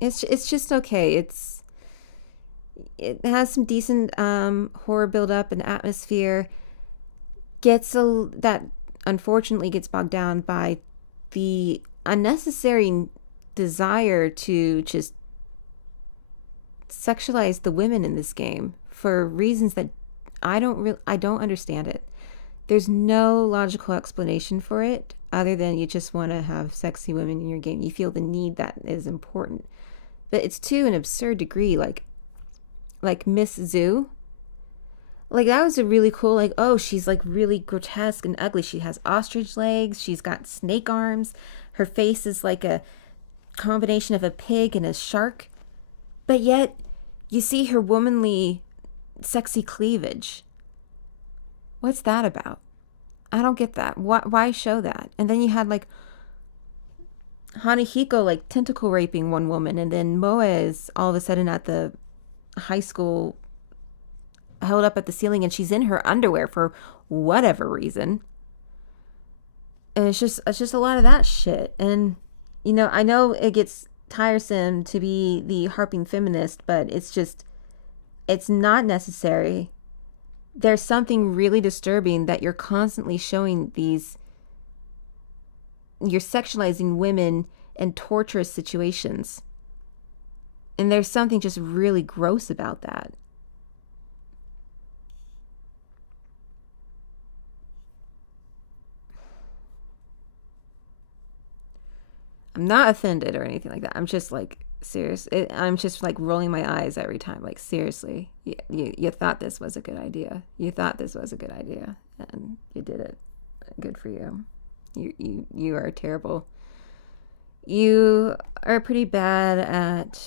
It's just okay. It has some decent horror build up and atmosphere. That unfortunately gets bogged down by the unnecessary desire to just sexualize the women in this game for reasons that I don't understand it. There's no logical explanation for it other than you just want to have sexy women in your game. You feel the need that is important. But it's to an absurd degree, like Miss Zoo. Like, that was a really cool, like, oh, she's like really grotesque and ugly. She has ostrich legs. She's got snake arms. Her face is like a combination of a pig and a shark. But yet, you see her womanly, sexy cleavage. What's that about? I don't get that. Why show that? And then you had like Hanahiko like tentacle raping one woman, and then Moe is all of a sudden at the high school held up at the ceiling, and she's in her underwear for whatever reason. And it's just a lot of that shit. And I know it gets tiresome to be the harping feminist, but it's not necessary. There's something really disturbing that you're constantly showing you're sexualizing women in torturous situations. And there's something just really gross about that. I'm not offended or anything like that. I'm just like, serious. I'm just like rolling my eyes every time. Like, seriously, you thought this was a good idea. You thought this was a good idea, and you did it. Good for you. You are terrible. You are pretty bad at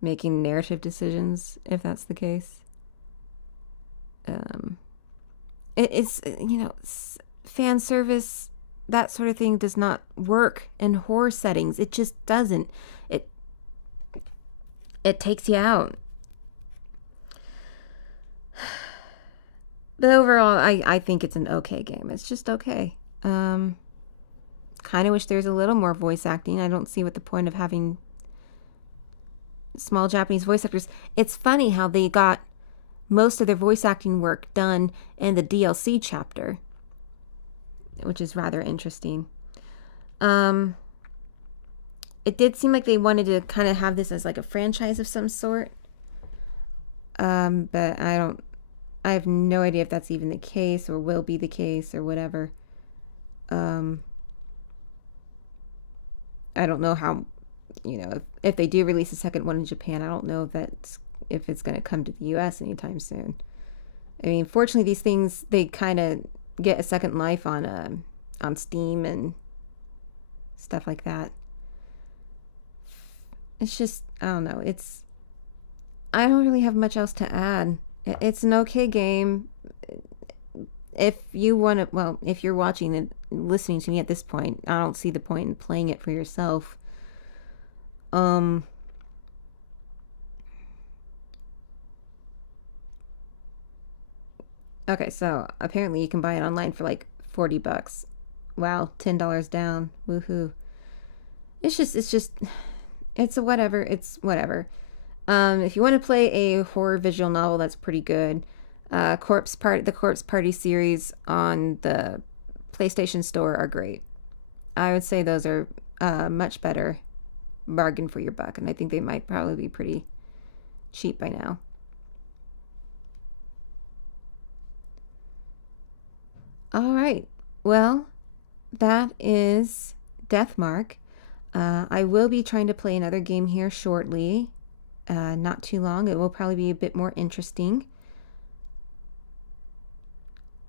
making narrative decisions, if that's the case. It's fan service, that sort of thing does not work in horror settings. It just doesn't. It takes you out. But overall, I think it's an okay game. It's just okay. Kind of wish there's a little more voice acting. I don't see what the point of having small Japanese voice actors. It's funny how they got most of their voice acting work done in the DLC chapter, which is rather interesting. It did seem like they wanted to kind of have this as like a franchise of some sort. But I have no idea if that's even the case or will be the case or whatever. I don't know how, if they do release a second one in Japan, I don't know if it's going to come to the US anytime soon. I mean, fortunately, these things, they kind of get a second life on Steam and stuff like that. It's just, I don't know. I don't really have much else to add. It's an okay game. If you want to, well, if you're watching and listening to me at this point, I don't see the point in playing it for yourself. Okay, so apparently you can buy it online for like $40. Wow, $10 down. Woohoo. It's a whatever. It's whatever. If you want to play a horror visual novel, that's pretty good. The Corpse Party series on the PlayStation Store are great. I would say those are much better bargain for your buck, and I think they might probably be pretty cheap by now. All right. Well, that is Deathmark. I will be trying to play another game here shortly. Not too long. It will probably be a bit more interesting.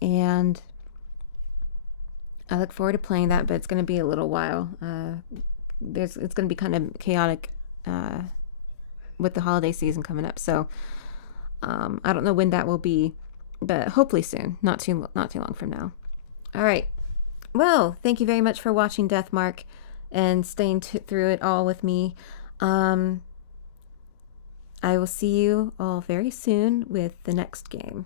And I look forward to playing that, but it's going to be a little while. It's going to be kind of chaotic with the holiday season coming up. So I don't know when that will be, but hopefully soon. Not too long from now. All right. Well, thank you very much for watching Deathmark and staying through it all with me. I will see you all very soon with the next game.